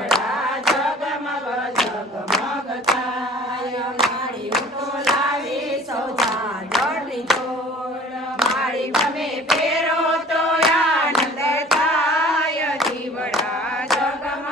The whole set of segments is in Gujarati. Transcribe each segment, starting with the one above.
દીવડા જગમગ જગમગ થાય માળી હું તો લાવી સૌ ઝાલરની તોડ માળી ગમે ફેરો તો આનંદ થાય દીવડા જગમગ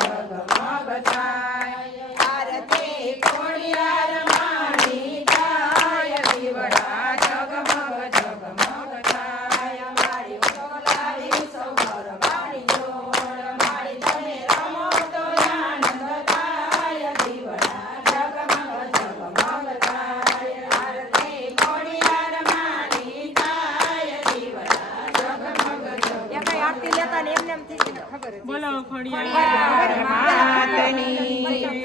જગમગ થાય આરતી કોળિયાર માણી થાય દીવડા જગમગ જગમગ થાય માળી હું તો લાવી સૌ ગરબાની જોડ માળી તમે રમો તો આનંદ થાય દીવડા જગમગ જગમગ થાય આરતી કોળિયાર માણી થાય દીવડા જગમગ જગમગ કઈ આરતી લેતા ને એમને એમ થઈ ગયું ખબર હતી. બોલો ખોડિયાર માતની